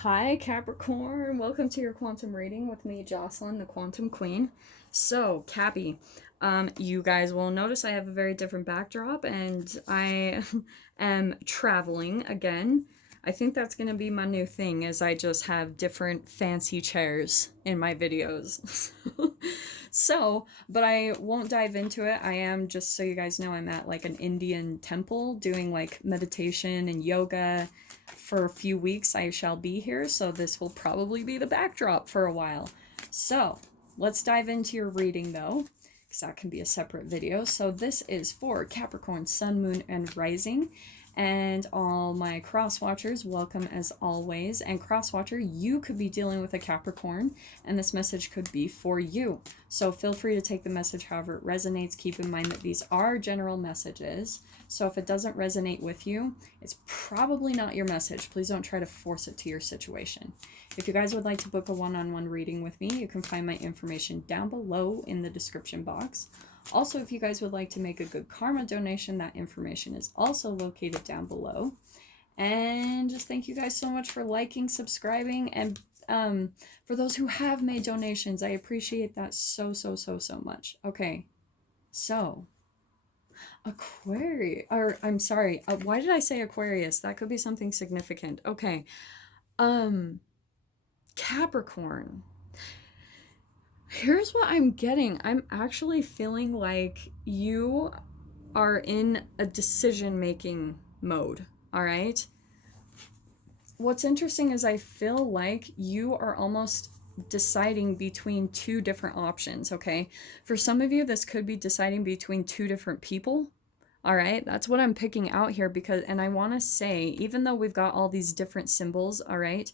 Hi, Capricorn. Welcome to your quantum reading with me, Jocelyn, the Quantum Queen. So, Cappy, you guys will notice I have a very different backdrop and I am traveling again. I think that's going to be my new thing is I just have different fancy chairs in my videos. But I won't dive into it. I am, just so you guys know, I'm at like an Indian temple doing like meditation and yoga for a few weeks. I shall be here, so this will probably be the backdrop for a while. So let's dive into your reading though, because that can be a separate video. So this is for Capricorn, Sun, Moon, and Rising. And all my cross watchers, welcome as always. And cross watcher, you could be dealing with a Capricorn, and this message could be for you. So feel free to take the message however it resonates. Keep in mind that these are general messages. So if it doesn't resonate with you, it's probably not your message. Please don't try to force it to your situation. If you guys would like to book a one-on-one reading with me, you can find my information down below in the description box. Also, if you guys would like to make a good karma donation, that information is also located down below. And just thank you guys so much for liking, subscribing, and for those who have made donations, I appreciate that so much. Okay, so Aquarius, or I'm sorry, why did I say Aquarius? That could be something significant. Okay, Capricorn. Here's what I'm getting. I'm actually feeling like you are in a decision-making mode, all right? What's interesting is I feel like you are almost deciding between two different options, okay? For some of you, this could be deciding between two different people, all right? That's what I'm picking out here because, and I want to say, even though we've got all these different symbols, all right?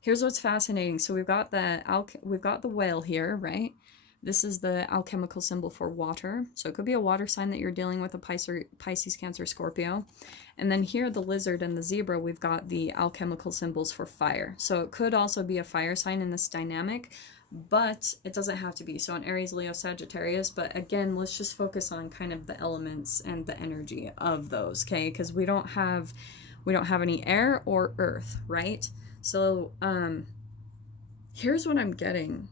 Here's what's fascinating. So we've got the whale here, right? This is the alchemical symbol for water. So it could be a water sign that you're dealing with, a Pisces, Cancer, Scorpio. And then here, the lizard and the zebra, we've got the alchemical symbols for fire. So it could also be a fire sign in this dynamic, but it doesn't have to be. So an Aries, Leo, Sagittarius. But again, let's just focus on kind of the elements and the energy of those, okay? Because we don't have any air or earth, right? So, here's what I'm getting.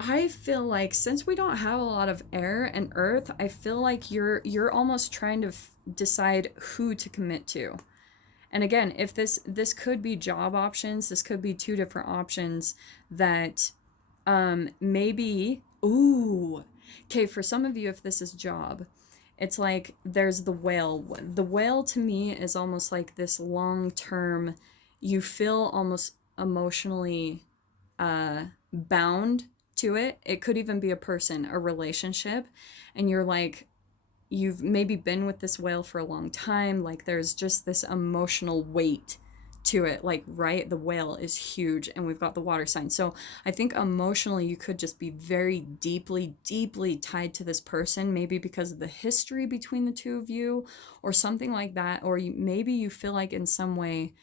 I feel like since we don't have a lot of air and earth, I feel like you're almost trying to decide who to commit to. And again, if this could be job options, this could be two different options that maybe, ooh, okay, for some of you, if this is job, it's like there's the whale. The whale to me is almost like this long-term, you feel almost emotionally bound to it. It could even be a person, a relationship, and you're like, you've maybe been with this whale for a long time. Like there's just this emotional weight to it, like, right? The whale is huge and we've got the water sign. So I think emotionally you could just be very deeply tied to this person, maybe because of the history between the two of you or something like that. Or maybe you feel like in some way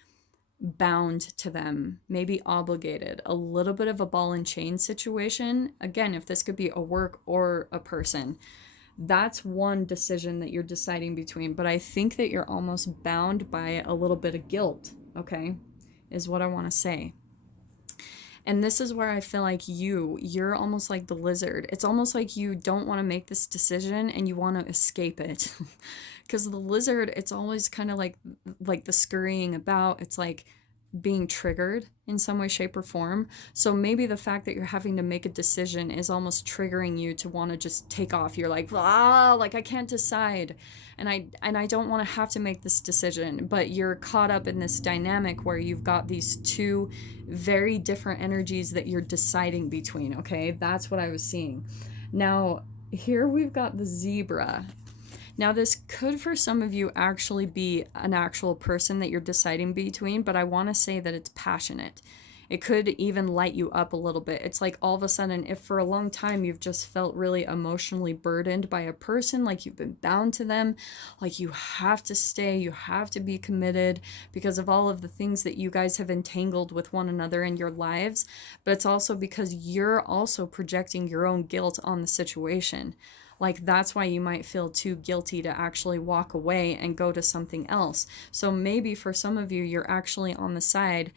bound to them, maybe obligated, a little bit of a ball and chain situation. Again, if this could be a work or a person, that's one decision that you're deciding between. But I think that you're almost bound by a little bit of guilt, okay, is what I want to say. And this is where I feel like you're almost like the lizard. It's almost like you don't want to make this decision and you want to escape it. Because the lizard, it's always kind of like the scurrying about. It's like being triggered in some way, shape, or form. So maybe the fact that you're having to make a decision is almost triggering you to want to just take off. You're like, like I can't decide. And I don't want to have to make this decision, but you're caught up in this dynamic where you've got these two very different energies that you're deciding between, okay? That's what I was seeing. Now, here we've got the zebra. Now, this could, for some of you, actually be an actual person that you're deciding between, but I want to say that it's passionate. It could even light you up a little bit. It's like all of a sudden, if for a long time you've just felt really emotionally burdened by a person, like you've been bound to them, like you have to stay, you have to be committed because of all of the things that you guys have entangled with one another in your lives, but it's also because you're also projecting your own guilt on the situation. Like, that's why you might feel too guilty to actually walk away and go to something else. So maybe for some of you, you're actually on the side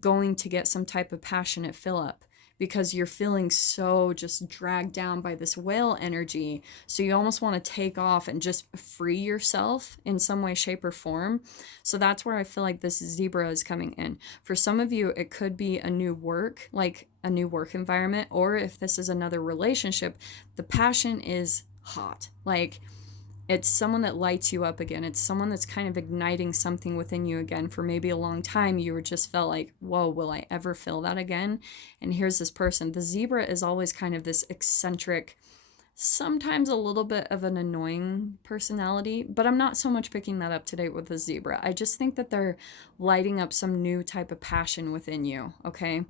going to get some type of passionate fill up, because you're feeling so just dragged down by this whale energy. So you almost want to take off and just free yourself in some way, shape, or form. So that's where I feel like this zebra is coming in. For some of you, it could be a new work, like a new work environment, or if this is another relationship, the passion is hot. Like, it's someone that lights you up again. It's someone that's kind of igniting something within you again. For maybe a long time, you were just felt like, whoa, will I ever feel that again? And here's this person. The zebra is always kind of this eccentric, sometimes a little bit of an annoying personality, but I'm not so much picking that up today with the zebra. I just think that they're lighting up some new type of passion within you, okay?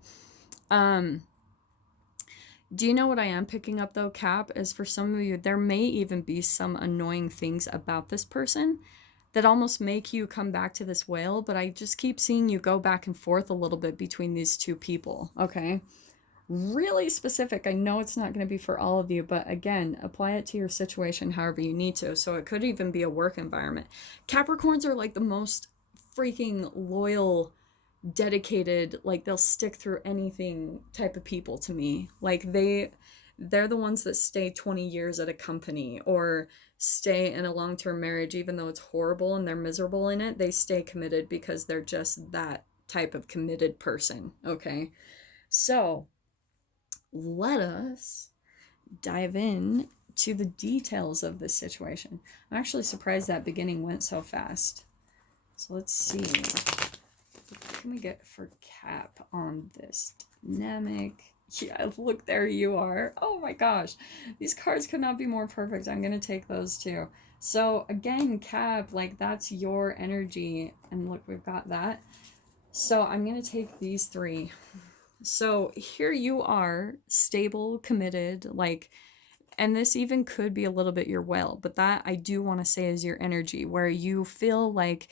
Do you know what I am picking up though, Cap, is for some of you, there may even be some annoying things about this person that almost make you come back to this whale, but I just keep seeing you go back and forth a little bit between these two people, okay? Really specific. I know it's not going to be for all of you, but again, apply it to your situation however you need to. So it could even be a work environment. Capricorns are like the most freaking loyal, dedicated, like they'll stick through anything type of people to me. Like they're the ones that stay 20 years at a company or stay in a long-term marriage even though it's horrible and they're miserable in it. They stay committed because they're just that type of committed person, okay? So let us dive in to the details of this situation. I'm actually surprised that beginning went so fast. So let's see. What can we get for Cap on this dynamic? Yeah, look, there you are. Oh my gosh. These cards could not be more perfect. I'm going to take those too. So again, Cap, like that's your energy. And look, we've got that. So I'm going to take these three. So here you are, stable, committed, like, and this even could be a little bit your will, but that I do want to say is your energy, where you feel like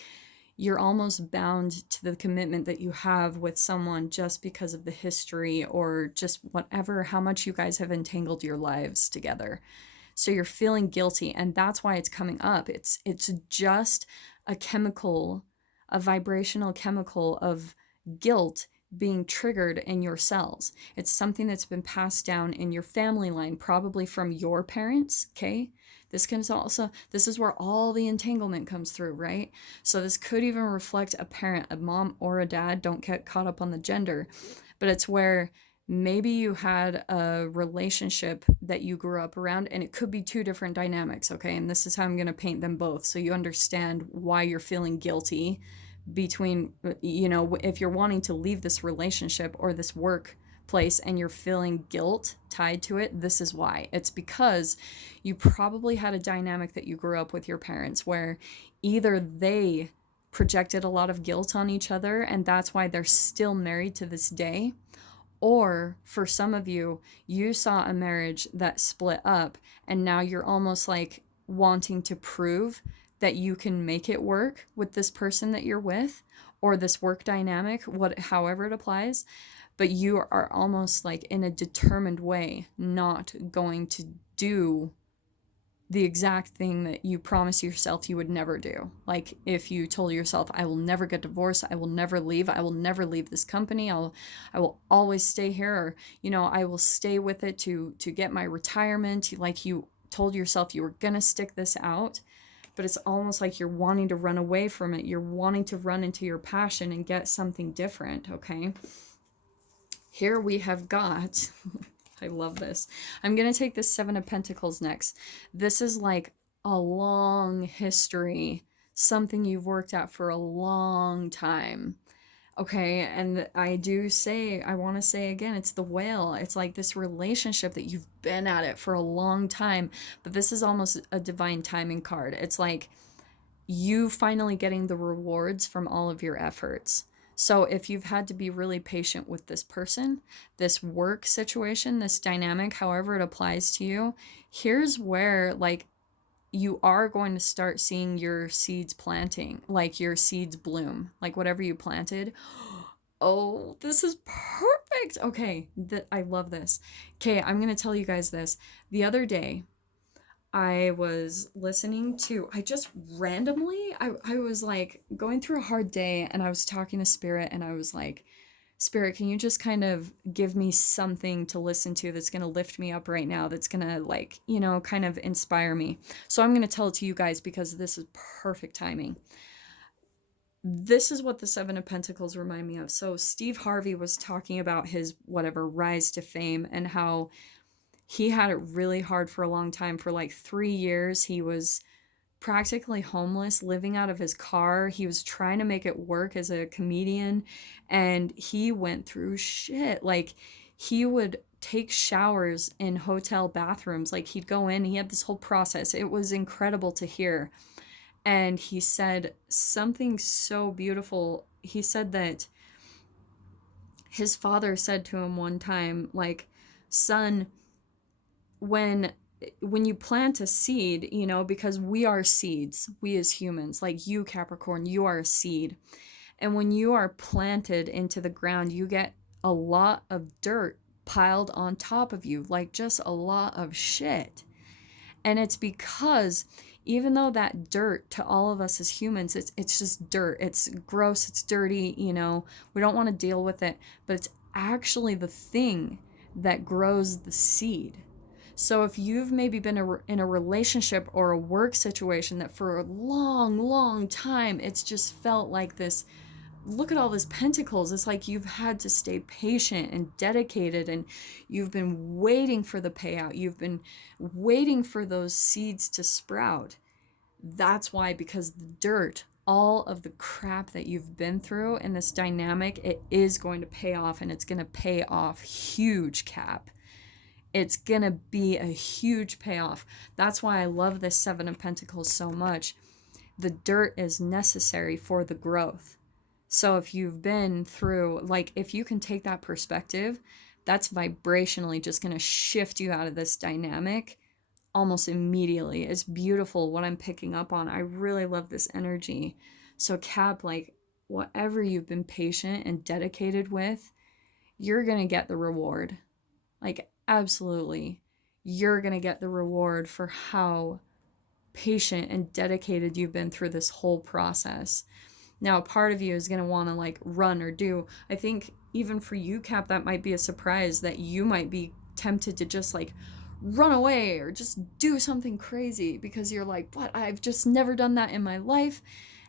you're almost bound to the commitment that you have with someone just because of the history or just whatever, how much you guys have entangled your lives together. So you're feeling guilty, and that's why it's coming up. It's just a chemical, a vibrational chemical of guilt being triggered in your cells. It's something that's been passed down in your family line, probably from your parents, okay? This is where all the entanglement comes through, right? So this could even reflect a parent, a mom or a dad. Don't get caught up on the gender, but it's where maybe you had a relationship that you grew up around, and it could be two different dynamics, okay? And this is how I'm going to paint them both so you understand why you're feeling guilty between, you know, if you're wanting to leave this relationship or this workplace and you're feeling guilt tied to it. This is why. It's because you probably had a dynamic that you grew up with your parents where either they projected a lot of guilt on each other and that's why they're still married to this day, or for some of you, you saw a marriage that split up and now you're almost like wanting to prove that you can make it work with this person that you're with, or this work dynamic, however it applies, but you are almost like in a determined way not going to do the exact thing that you promised yourself you would never do. Like if you told yourself, I will never get divorced, I will never leave this company, I will always stay here, or, you know, I will stay with it to get my retirement. Like you told yourself you were gonna stick this out, but it's almost like you're wanting to run away from it. You're wanting to run into your passion and get something different, okay? Here we have got, I love this. I'm going to take this Seven of Pentacles next. This is like a long history, something you've worked at for a long time. Okay, and I want to say again, it's the whale. It's like this relationship that you've been at it for a long time, but this is almost a divine timing card. It's like you finally getting the rewards from all of your efforts. So if you've had to be really patient with this person, this work situation, this dynamic, however it applies to you, here's where like you are going to start seeing your seeds planting, like your seeds bloom, like whatever you planted. Oh, this is perfect. Okay, I love this. Okay, I'm going to tell you guys this. The other day, I was listening to, I just randomly, I was like going through a hard day, and I was talking to Spirit, and I was like, Spirit, can you just kind of give me something to listen to that's going to lift me up right now, that's going to, like, you know, kind of inspire me. So I'm going to tell it to you guys because this is perfect timing. This is what the Seven of Pentacles remind me of. So Steve Harvey was talking about his whatever rise to fame, and how he had it really hard for a long time. For like 3 years, he was practically homeless, living out of his car. He was trying to make it work as a comedian, and he went through shit. Like, he would take showers in hotel bathrooms. Like, he'd go in, he had this whole process. It was incredible to hear. And he said something so beautiful. He said that his father said to him one time, like, son, when you plant a seed, you know, because we are seeds, we as humans, like you, Capricorn, you are a seed. And when you are planted into the ground, you get a lot of dirt piled on top of you, like just a lot of shit. And it's because even though that dirt to all of us as humans, it's just dirt. It's gross, it's dirty, you know, we don't want to deal with it, but it's actually the thing that grows the seed. So if you've maybe been in a relationship or a work situation that for a long, long time, it's just felt like this, look at all these pentacles. It's like you've had to stay patient and dedicated, and you've been waiting for the payout. You've been waiting for those seeds to sprout. That's why, because the dirt, all of the crap that you've been through in this dynamic, it is going to pay off, and it's going to pay off huge, Cap. It's going to be a huge payoff. That's why I love this Seven of Pentacles so much. The dirt is necessary for the growth. So if you've been through, like, if you can take that perspective, that's vibrationally just going to shift you out of this dynamic almost immediately. It's beautiful what I'm picking up on. I really love this energy. So Cap, like, whatever you've been patient and dedicated with, you're going to get the reward. Like, absolutely. You're going to get the reward for how patient and dedicated you've been through this whole process. Now, a part of you is going to want to, like, run or do. I think even for you, Cap, that might be a surprise, that you might be tempted to just, like, run away or just do something crazy, because you're like, what? I've just never done that in my life.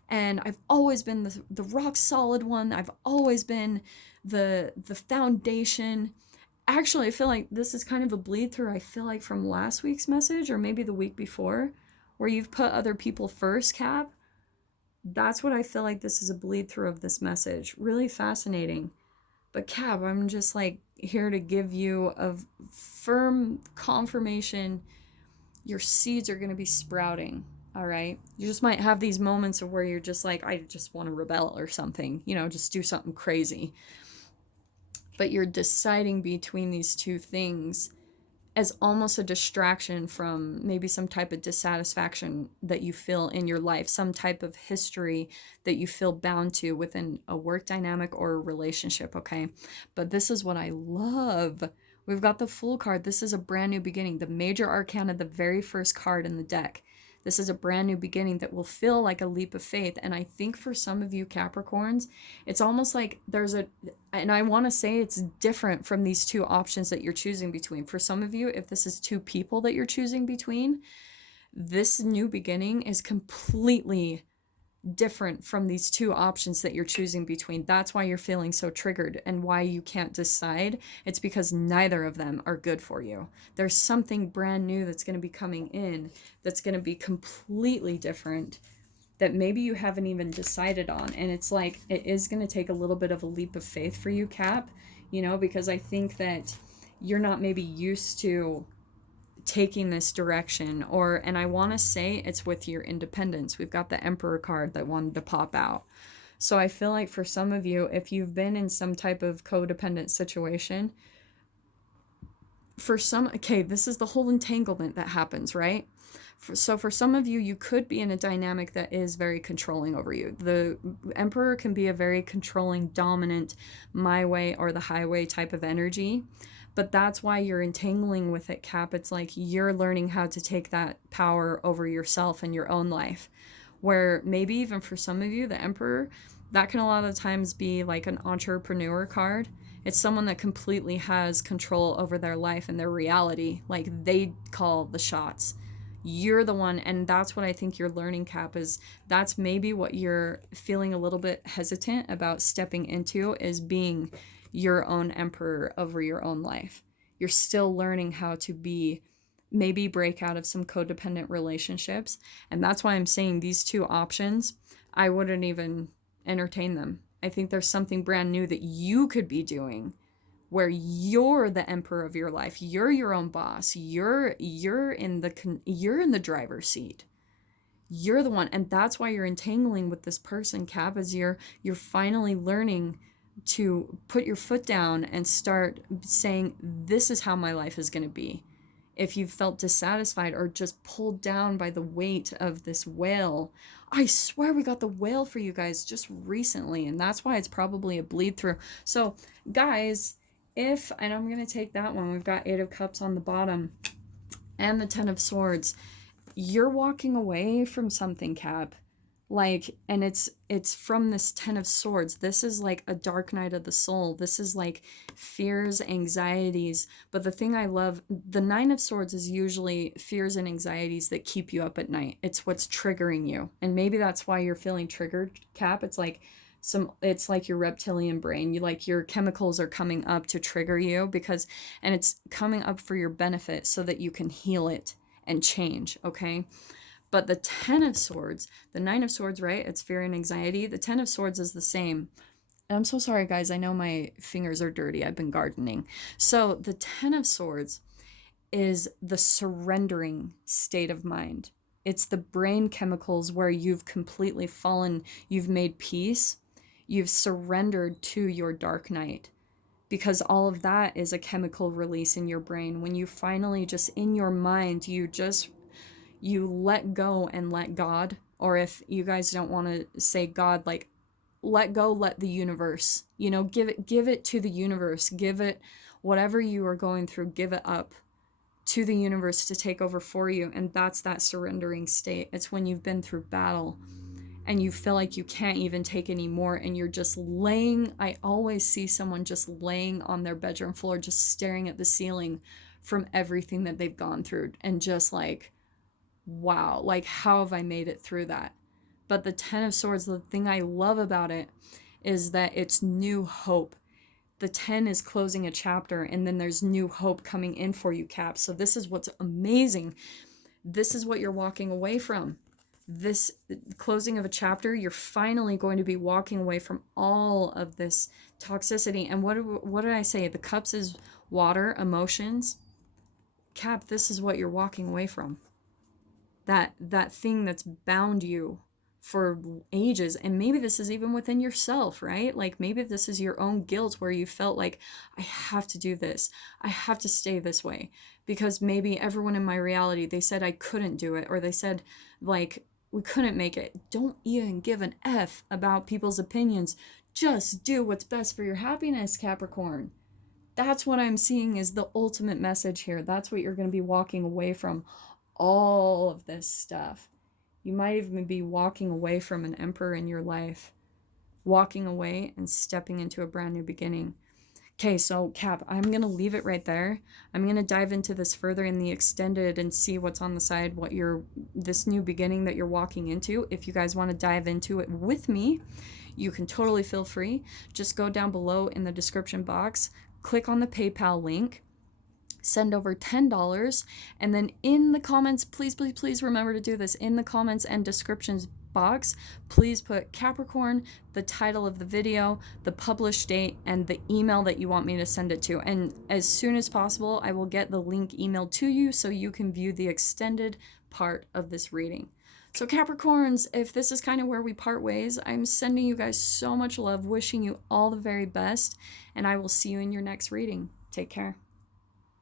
And I've always been the rock solid one. I've always been the foundation. Actually, I feel like this is kind of a bleed through, I feel like, from last week's message, or maybe the week before, where you've put other people first, Cap. That's what I feel like this is a bleed through of this message. Really fascinating. But Cap, I'm just, like, here to give you a firm confirmation. Your seeds are going to be sprouting. All right. You just might have these moments of where you're just like, I just want to rebel or something, you know, just do something crazy. But you're deciding between these two things as almost a distraction from maybe some type of dissatisfaction that you feel in your life, some type of history that you feel bound to within a work dynamic or a relationship, okay? But this is what I love. We've got the Fool card. This is a brand new beginning. The major arcana, the very first card in the deck. This is a brand new beginning that will feel like a leap of faith. And I think for some of you Capricorns, it's almost like there's and I want to say it's different from these two options that you're choosing between. For some of you, if this is two people that you're choosing between, this new beginning is completely different from these two options that you're choosing between. That's why you're feeling so triggered and why you can't decide. It's because neither of them are good for you. There's something brand new that's going to be coming in that's going to be completely different that maybe you haven't even decided on. And it's like, it is going to take a little bit of a leap of faith for you, Cap, you know, because I think that you're not maybe used to taking this direction, and I want to say it's with your independence. We've got the Emperor card that wanted to pop out. So I feel like for some of you, if you've been in some type of codependent situation, this is the whole entanglement that happens, right? So for some of you, you could be in a dynamic that is very controlling over you. The Emperor can be a very controlling, dominant, my way or the highway type of energy. But that's why you're entangling with it, Cap. It's like you're learning how to take that power over yourself and your own life. Where maybe even for some of you, the Emperor, that can a lot of times be like an entrepreneur card. It's someone that completely has control over their life and their reality. Like they call the shots. You're the one, and that's what I think you're learning, Cap, is that's maybe what you're feeling a little bit hesitant about stepping into, is being your own emperor over your own life. You're still learning how to be, maybe break out of some codependent relationships. And that's why I'm saying these two options, I wouldn't even entertain them. I think there's something brand new that you could be doing where you're the emperor of your life. You're your own boss. You're in the driver's seat. You're the one, and that's why you're entangling with this person, Cap, as you're finally learning to put your foot down and start saying, this is how my life is going to be. If you've felt dissatisfied or just pulled down by the weight of this whale, I swear we got the whale for you guys just recently, and that's why it's probably a bleed through. So guys, and I'm going to take that one, we've got 8 of Cups on the bottom and the 10 of Swords. You're walking away from something, Cap. Like, and it's from this 10 of Swords. This is like a dark night of the soul. This is like fears, anxieties. But the thing I love, the 9 of Swords is usually fears and anxieties that keep you up at night. It's what's triggering you. And maybe that's why you're feeling triggered, Cap. It's like your reptilian brain. Your chemicals are coming up to trigger you and it's coming up for your benefit so that you can heal it and change, okay? But the 10 of Swords, the 9 of Swords, right? It's fear and anxiety. The 10 of Swords is the same. And I'm so sorry, guys. I know my fingers are dirty. I've been gardening. So the 10 of Swords is the surrendering state of mind. It's the brain chemicals where you've completely fallen. You've made peace. You've surrendered to your dark night. Because all of that is a chemical release in your brain. When you finally just, in your mind, you let go and let God, or if you guys don't want to say God, like let go, let the universe, give it to the universe, give it whatever you are going through, give it up to the universe to take over for you. And that's that surrendering state. It's when you've been through battle and you feel like you can't even take any more and you're just laying. I always see someone just laying on their bedroom floor, just staring at the ceiling from everything that they've gone through, and just like, wow, like how have I made it through that? But the 10 of Swords, the thing I love about it is that it's new hope. The 10 is closing a chapter, and then there's new hope coming in for you, Cap. So this is what's amazing. This is what you're walking away from. This closing of a chapter, you're finally going to be walking away from all of this toxicity. And what did I say? The Cups is water, emotions. Cap, this is what you're walking away from. That thing that's bound you for ages. And maybe this is even within yourself, right? Like maybe this is your own guilt where you felt like, I have to do this. I have to stay this way. Because maybe everyone in my reality, they said I couldn't do it. Or they said like, we couldn't make it. Don't even give an F about people's opinions. Just do what's best for your happiness, Capricorn. That's what I'm seeing is the ultimate message here. That's what you're going to be walking away from. All of this stuff. You might even be walking away from an emperor in your life, walking away and stepping into a brand new beginning. Okay, so Cap, I'm going to leave it right there. I'm going to dive into this further in the extended and see what's on the side, this new beginning that you're walking into. If you guys want to dive into it with me, you can totally feel free. Just go down below in the description box, click on the PayPal link, send over $10, and then in the comments, please remember to do this. In the comments and descriptions box, please put Capricorn, the title of the video, the published date, and the email that you want me to send it to. And as soon as possible, I will get the link emailed to you so you can view the extended part of this reading. So Capricorns, if this is kind of where we part ways, I'm sending you guys so much love, wishing you all the very best, and I will see you in your next reading. Take care.